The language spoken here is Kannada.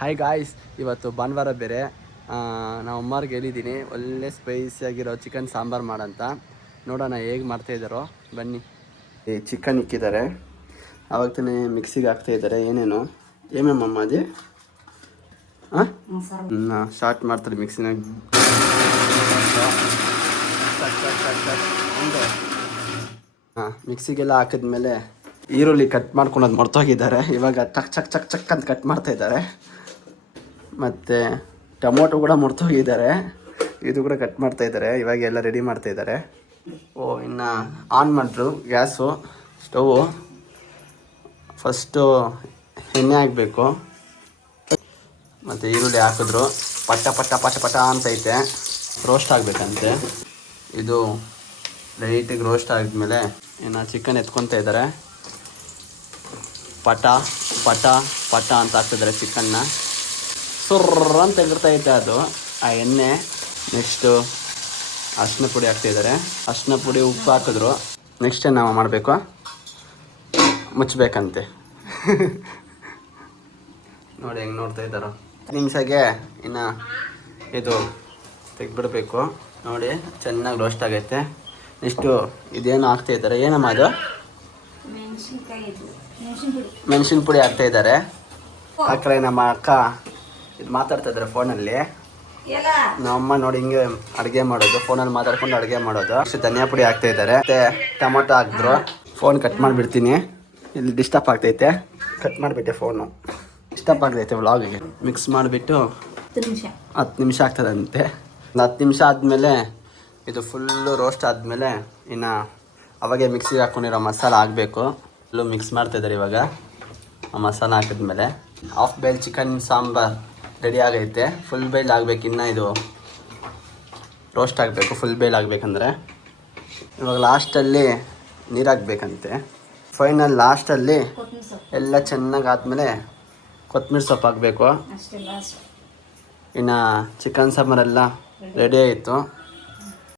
ಹಾಯ್ ಗಾಯ್ಸ್, ಇವತ್ತು ಭಾನುವಾರ ಬೇರೆ. ನಾವು ಅಮ್ಮವ್ರಿಗೆ ಹೇಳಿದ್ದೀನಿ ಒಳ್ಳೆ ಸ್ಪೈಸಿಯಾಗಿರೋ ಚಿಕನ್ ಸಾಂಬಾರು ಮಾಡಂತ. ನೋಡೋಣ ಹೇಗೆ ಮಾಡ್ತಾಯಿದ್ದಾರೋ ಬನ್ನಿ. ಈ ಚಿಕನ್ ಇಕ್ಕಿದ್ದಾರೆ, ಆವಾಗ ತಾನೇ ಮಿಕ್ಸಿಗೆ ಹಾಕ್ತಾಯಿದ್ದಾರೆ. ಏನೇನು ಅಮ್ಮ ಅದೇ ಸ್ಟಾರ್ಟ್ ಮಾಡ್ತಾರೆ ಮಿಕ್ಸಿನಾಗ. ಮಿಕ್ಸಿಗೆಲ್ಲ ಹಾಕಿದ್ಮೇಲೆ ಈರುಳ್ಳಿ ಕಟ್ ಮಾಡ್ಕೊಳೋದು ಮರ್ತೋಗಿದ್ದಾರೆ. ಇವಾಗ ಚಕ್ ಚಕ್ ಚಕ್ ಚಕ್ ಅಂತ ಕಟ್ ಮಾಡ್ತಾಯಿದ್ದಾರೆ. ಮತ್ತು ಟೊಮೊಟೊ ಕೂಡ ಮರ್ತೋಗಿದ್ದಾರೆ, ಇದು ಕೂಡ ಕಟ್ ಮಾಡ್ತಾಯಿದ್ದಾರೆ. ಇವಾಗ ಎಲ್ಲ ರೆಡಿ ಮಾಡ್ತಾಯಿದ್ದಾರೆ. ಇನ್ನು ಆನ್ ಮಾಡಿದ್ರು ಗ್ಯಾಸು ಸ್ಟೌವು. ಫಸ್ಟು ಎಣ್ಣೆ ಹಾಕಬೇಕು, ಮತ್ತು ಈರುಳ್ಳಿ ಹಾಕಿದ್ರು. ಪಟ ಪಟ ಪಟ ಪಟ ಅಂತೈತೆ, ರೋಸ್ಟ್ ಆಗಬೇಕಂತೆ. ಇದು ಲೈಟಿಗೆ ರೋಸ್ಟ್ ಆಗಿದ್ಮೇಲೆ ಇನ್ನು ಚಿಕನ್ ಎತ್ಕೊತಾ ಇದ್ದಾರೆ. ಪಟ ಪಟ ಪಟ ಅಂತ ಹಾಕ್ತಿದ್ದಾರೆ ಚಿಕನ್ನ. ಸುರ್ರ ಅಂತ ತೆಗಿರ್ತೈತೆ ಅದು ಆ ಎಣ್ಣೆ. ನೆಕ್ಸ್ಟು ಅರಿಶಿನ ಪುಡಿ ಹಾಕ್ತಾಯಿದ್ದಾರೆ. ಅರಿಶಿನ ಪುಡಿ ಉಪ್ಪು ಹಾಕಿದ್ರು. ನೆಕ್ಸ್ಟ್ ನಾವು ಮಾಡಬೇಕು, ಮುಚ್ಚಬೇಕಂತೆ. ನೋಡಿ ಹೆಂಗೆ ನೋಡ್ತಾ ಇದ್ದಾರೋ. ನಿಮಿಷಗೆ ಇನ್ನು ಇದು ತೆಗ್ಬಿಡ್ಬೇಕು. ನೋಡಿ ಚೆನ್ನಾಗಿ ರೋಸ್ಟ್ ಆಗೈತೆ. ನೆಕ್ಸ್ಟು ಇದೇನು ಹಾಕ್ತಾಯಿದ್ದಾರೆ, ಏನಮ್ಮ ಅದು? ಮೆಣಸಿನ ಪುಡಿ ಹಾಕ್ತಾಯಿದ್ದಾರೆ. ಆ ಕಡೆ ನಮ್ಮ ಅಕ್ಕ ಇದು ಮಾತಾಡ್ತಾ ಇದ್ದಾರೆ ಫೋನಲ್ಲಿ. ನಮ್ಮಮ್ಮ ನೋಡಿ ಹಿಂಗೆ ಅಡುಗೆ ಮಾಡೋದು, ಫೋನಲ್ಲಿ ಮಾತಾಡ್ಕೊಂಡು ಅಡುಗೆ ಮಾಡೋದು. ಅಷ್ಟು ಧನಿಯಾ ಪುಡಿ ಹಾಕ್ತಾಯಿದ್ದಾರೆ. ಮತ್ತು ಟೊಮೊಟೊ ಹಾಕಿದ್ರು. ಫೋನ್ ಕಟ್ ಮಾಡಿಬಿಡ್ತೀನಿ, ಇಲ್ಲಿ ಡಿಸ್ಟರ್ಬ್ ಆಗ್ತೈತೆ. ಕಟ್ ಮಾಡಿಬಿಟ್ಟೆ ಫೋನು, ಡಿಸ್ಟರ್ಬ್ ಆಗ್ತೈತೆ ವ್ಲಾಗಿಗೆ. ಮಿಕ್ಸ್ ಮಾಡಿಬಿಟ್ಟು 10 ನಿಮಿಷ ಆಗ್ತದಂತೆ. ಒಂದು 10 ನಿಮಿಷ ಆದಮೇಲೆ ಇದು ಫುಲ್ಲು ರೋಸ್ಟ್ ಆದಮೇಲೆ ಇನ್ನು ಅವಾಗೆ ಮಿಕ್ಸಿಗೆ ಹಾಕ್ಕೊಂಡಿರೋ ಮಸಾಲ ಹಾಕಬೇಕು. ಫುಲ್ಲು ಮಿಕ್ಸ್ ಮಾಡ್ತಾಯಿದ್ದಾರೆ. ಇವಾಗ ಆ ಮಸಾಲ ಹಾಕಿದ್ಮೇಲೆ half boil chicken sambar ready ಆಗೈತೆ. ಫುಲ್ ಬಾಯ್ಲ್ ಆಗಬೇಕು, ಇನ್ನು ಇದು ರೋಸ್ಟ್ ಆಗಬೇಕು. ಫುಲ್ ಬಾಯ್ಲ್ ಆಗಬೇಕಂದ್ರೆ ಇವಾಗ ಲಾಸ್ಟಲ್ಲಿ ನೀರು ಹಾಕ್ಬೇಕಂತೆ. ಫೈನಲ್ ಲಾಸ್ಟಲ್ಲಿ ಎಲ್ಲ ಚೆನ್ನಾಗಿ ಆದಮೇಲೆ ಕೊತ್ತಂಬರಿ ಸೊಪ್ಪು ಹಾಕಬೇಕು. ಇನ್ನು ಚಿಕನ್ ಸಾಂಬಾರೆಲ್ಲ ರೆಡಿ ಆಯಿತು.